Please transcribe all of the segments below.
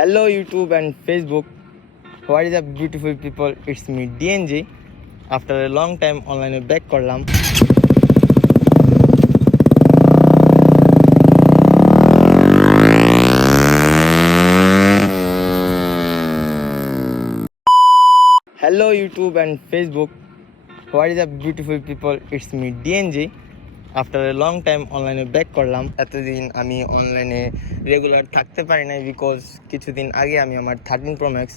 Hello YouTube and Facebook. What is up beautiful people? It's me DNG. After a long time online back করলাম. Hello YouTube and Facebook. What is up beautiful people? It's me DNG. After a long time অনলাইনে back করলাম। এতদিন আমি অনলাইনে regular থাকতে পারি নাই because কিছুদিন আগে আমি আমার 13 Pro Max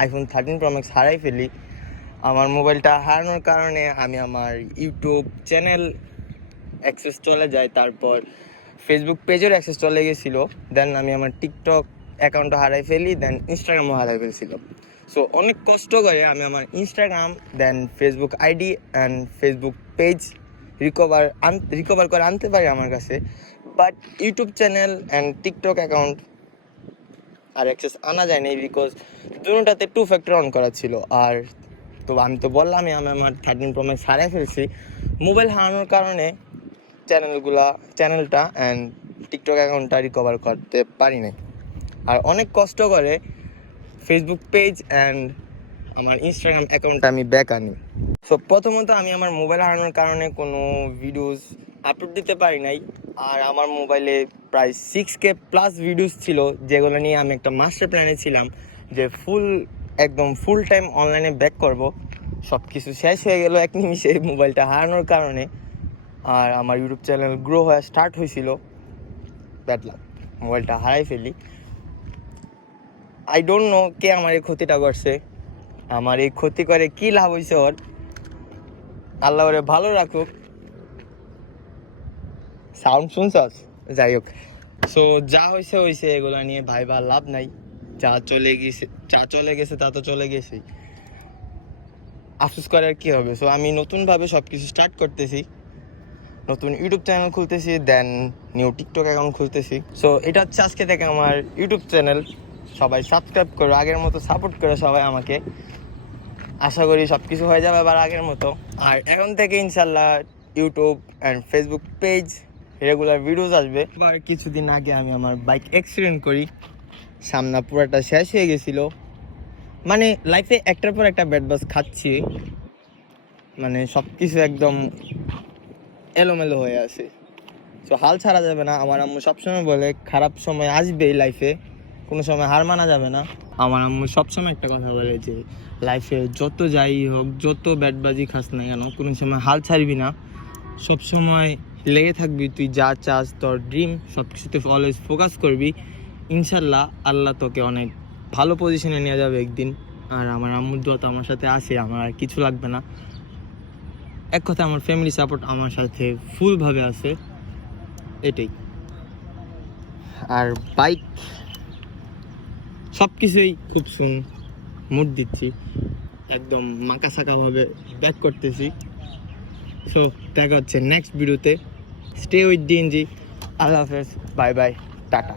iPhone 13 Pro Max হারাই ফেলি। আমার মোবাইলটা হারানোর কারণে আমি আমার ইউটিউব চ্যানেল অ্যাক্সেস চলে যায়, তারপর ফেসবুক পেজের অ্যাক্সেস চলে গেছিলো, দেন আমি আমার টিকটক অ্যাকাউন্টটা হারাই ফেলি, দেন ইনস্টাগ্রামও হারাই ফেলছিল। সো অনেক কষ্ট করে আমি আমার Instagram then Facebook ID and Facebook page recover করে আনতে পারি আমার কাছে, but YouTube channel and TikTok account আর অ্যাক্সেস আনা যায় নাই বিকজ দুটোটাতে 2 ফ্যাক্টর অন করা ছিল। আর তো আমি তো বললামই আমি আমার 13 Pro Max হারিয়ে ফেলছি। মোবাইল হারানোর কারণে চ্যানেলটা অ্যান্ড টিকটক অ্যাকাউন্টটা রিকভার করতে পারি নাই। আর অনেক কষ্ট করে ফেসবুক পেজ অ্যান্ড আমার ইনস্টাগ্রাম অ্যাকাউন্টটা আমি ব্যাক আনি। সো প্রথমত আমি আমার মোবাইল হারানোর কারণে কোনো ভিডিওস আপলোড দিতে পারি নাই। আর আমার মোবাইলে প্রায় 6K প্লাস ভিডিওস ছিল, যেগুলো নিয়ে আমি একটা মাস্টার প্ল্যানে ছিলাম যে একদম ফুল টাইম অনলাইনে ব্যাক করব। সব কিছু শেষ হয়ে গেল এক নিমিষে মোবাইলটা হারানোর কারণে। আর আমার ইউটিউব চ্যানেল গ্রো হয়ে স্টার্ট হয়েছিল, ব্যাড লাক, মোবাইলটা হারাই ফেলি। আই ডোন্ট নো কে আমার এই ক্ষতিটা করছে, আমার এই ক্ষতি করে কি লাভ হয়েছে ওর, আল্লাহ ওরে ভালো রাখুক। সাউন্ড শুনছস? যাই হোক, সো যা হয়েছে এগুলা নিয়ে ভাইবা লাভ নাই। যা চলে গেছে তা তো চলে গেছেই, আফসোস করার কি হবে। সো আমি নতুনভাবে সব কিছু স্টার্ট করতেছি, নতুন ইউটিউব চ্যানেল খুলতেছি, দেন নিউ টিকটক অ্যাকাউন্ট খুলতেছি। সো এটা হচ্ছে আজকে থেকে আমার ইউটিউব চ্যানেল। সবাই সাবস্ক্রাইব করো, আগের মতো সাপোর্ট করে সবাই আমাকে। আশা করি সব কিছু হয়ে যাবে আবার আগের মতো। আর এখন থেকে ইনশাল্লাহ YouTube and Facebook page regular videos আসবে। আবার কিছুদিন আগে আমি আমার বাইক অ্যাক্সিডেন্ট করি, সামনা পুরাটা শেষ হয়ে গেছিলো। মানে লাইফে একটার পর একটা ব্যাড বাস খাচ্ছি, মানে সব কিছু একদম এলোমেলো হয়ে আছে। তো হাল ছাড়া যাবে না। আমার আম্মু সবসময় বলে খারাপ সময় আসবেই লাইফে, কোনো সময় হার মানা যাবে না। আমার আম্মু সবসময় একটা কথা বলে যে লাইফে যত যাই হোক, যত ব্যাটবাজি খাস না কেন, কোনো সময় হাল ছাড়বি না, সবসময় লেগে থাকবি। তুই যা চাস, তোর ড্রিম, সব কিছুতে অলওয়েজ ফোকাস করবি। ইনশাল্লাহ আল্লাহ তোকে অনেক ভালো পজিশনে নিয়ে যাবে একদিন। আর আমার আম্মুর দোয়া তো আমার সাথে আছে, আমার আর কিছু লাগবে না। এক কথা, আমার ফ্যামিলি সাপোর্ট আমার সাথে ফুলভাবে আছে, এটাই। আর বাইক সব কিছুই খুব মুড দিচ্ছি, একদম মাকা সাকাভাবে ব্যাক করতেছি। সো দেখা হচ্ছে নেক্সট ভিডিওতে। Stay with DNG. আল্লাহ হাফেজ, বাই বাই, টাটা।